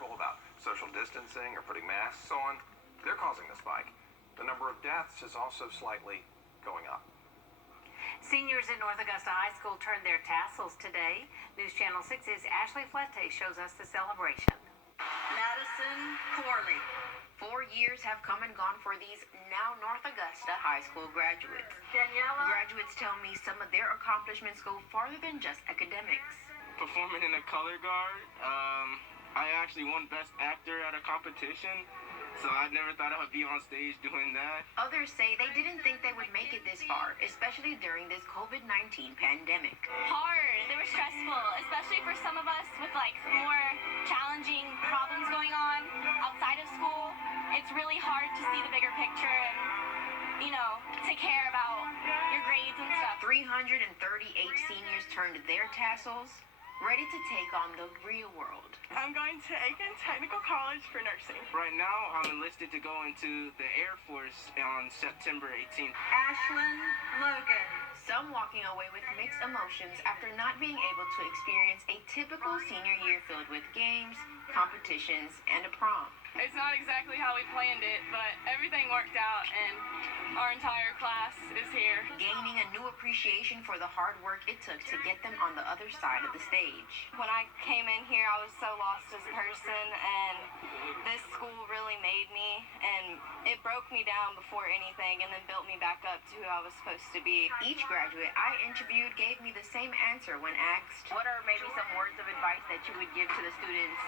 careful about social distancing or putting masks on, they're causing the spike. The number of deaths is also slightly going up. Seniors at North Augusta High School turned their tassels today. News Channel 6's Ashley Flete shows us the celebration. Madison Corley. 4 years have come and gone for these now North Augusta High School graduates. JENNA. Graduates tell me some of their accomplishments go farther than just academics. Performing in a color guard, I actually won Best Actor at a competition, so I never thought I would be on stage doing that. Others say they didn't think they would make it this far, especially during this COVID-19 pandemic. Hard. They were stressful, especially for some of us with like more challenging problems going on outside of school. It's really hard to see the bigger picture and, to care about your grades and stuff. 338 seniors turned their tassels, ready to take on the real world. I'm going to Aiken Technical College for nursing. Right now, I'm enlisted to go into the Air Force on September 18th. Ashlyn Logan. Some walking away with mixed emotions after not being able to experience a typical senior year filled with games, competitions, and a prom. It's not exactly how we planned it, but everything worked out and our entire class is here. Gaining a new appreciation for the hard work it took to get them on the other side of the stage. When I came in here, I was so lost as a person, and this school really made me, and it broke me down before anything and then built me back up to who I was supposed to be. Each graduate I interviewed gave me the same answer when asked, what are maybe some words of advice that you would give to the students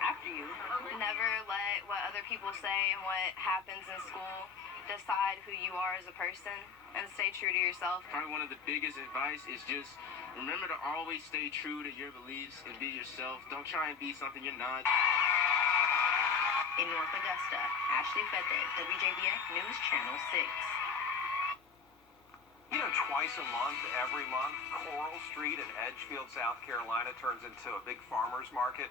after you? Never let what other people say and what happens in school decide who you are as a person, and stay true to yourself. Probably one of the biggest advice is just remember to always stay true to your beliefs and be yourself. Don't try and be something you're not. In North Augusta, Ashley Flete, WJBF News Channel 6. Twice a month, every month, Coral Street in Edgefield, South Carolina turns into a big farmer's market.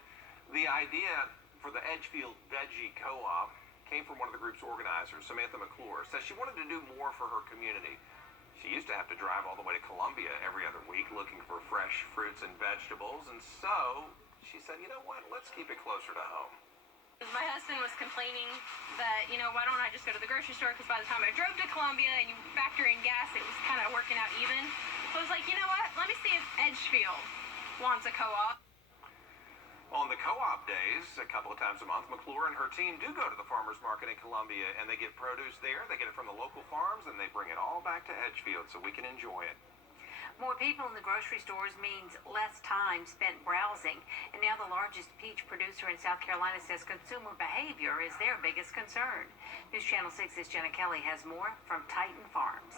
The idea for the Edgefield VEGGIE Co-op came from one of the group's organizers, Samantha McClure. Says she wanted to do more for her community. She used to have to drive all the way to Columbia every other week looking for fresh fruits and vegetables, and so she said, you know what, let's keep it closer to home. My husband was complaining that, why don't I just go to the grocery store, because by the time I drove to Columbia and you factor in gas, it was kind of working out even. So I was like, you know what, let me see if Edgefield wants a co-op. On the co-op days, a couple of times a month, McClure and her team do go to the farmer's market in Columbia, and they get produce there. They get it from the local farms, and they bring it all back to Edgefield so we can enjoy it. More people in the grocery stores means less time spent browsing. And now the largest peach producer in South Carolina says consumer behavior is their biggest concern. News Channel 6's Jenna Kelly has more from Titan Farms.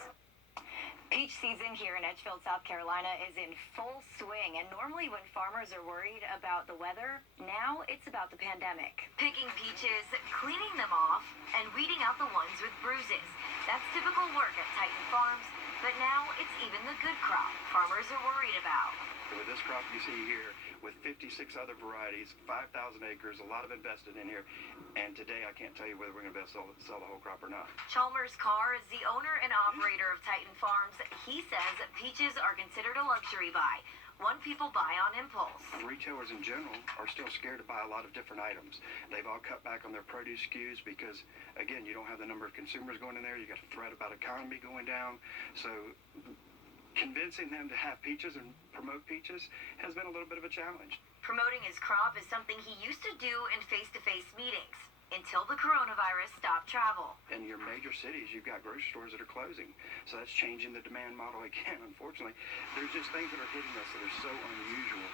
Peach season here in Edgefield, South Carolina is in full swing, and normally when farmers are worried about the weather, now it's about the pandemic. Picking peaches, cleaning them off, and weeding out the ones with bruises. That's typical work at Titan Farms, but now it's even the good crop farmers are worried about. With this crop you see here, with 56 other varieties, 5,000 acres, a lot of invested in here, and today I can't tell you whether we're going to be able to sell the whole crop or not. Chalmers Carr is the owner and operator of Titan Farms. He says peaches are considered a luxury buy, one people buy on impulse. Retailers in general are still scared to buy a lot of different items. They've all cut back on their produce SKUs because, again, you don't have the number of consumers going in there. You got a threat about economy going down. So convincing them to have peaches and promote peaches has been a little bit of a challenge. Promoting his crop is something he used to do in face-to-face meetings until the coronavirus stopped travel. In your major cities, you've got grocery stores that are closing. So that's changing the demand model again, unfortunately. There's just things that are hitting us that are so unusual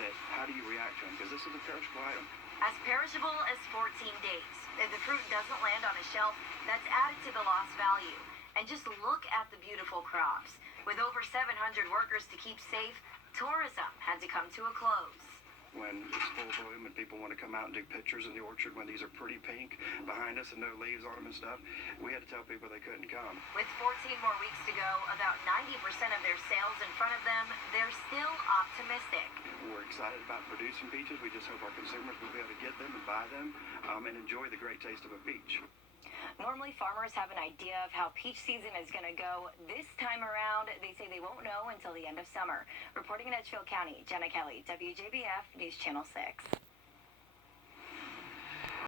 that how do you react to them? Because this is a perishable item. As perishable as 14 days. If the fruit doesn't land on a shelf, that's added to the lost value. And just look at the beautiful crops. With over 700 workers to keep safe, tourism had to come to a close. When it's full bloom and people want to come out and do pictures in the orchard when these are pretty pink behind us and no leaves on them and stuff, we had to tell people they couldn't come. With 14 more weeks to go, about 90% of their sales in front of them, they're still optimistic. We're excited about producing peaches. We just hope our consumers will be able to get them and buy them and enjoy the great taste of a peach. Normally, farmers have an idea of how peach season is going to go. This time around, they say they won't know until the end of summer. Reporting in Edgefield County, Jenna Kelly, WJBF News Channel 6.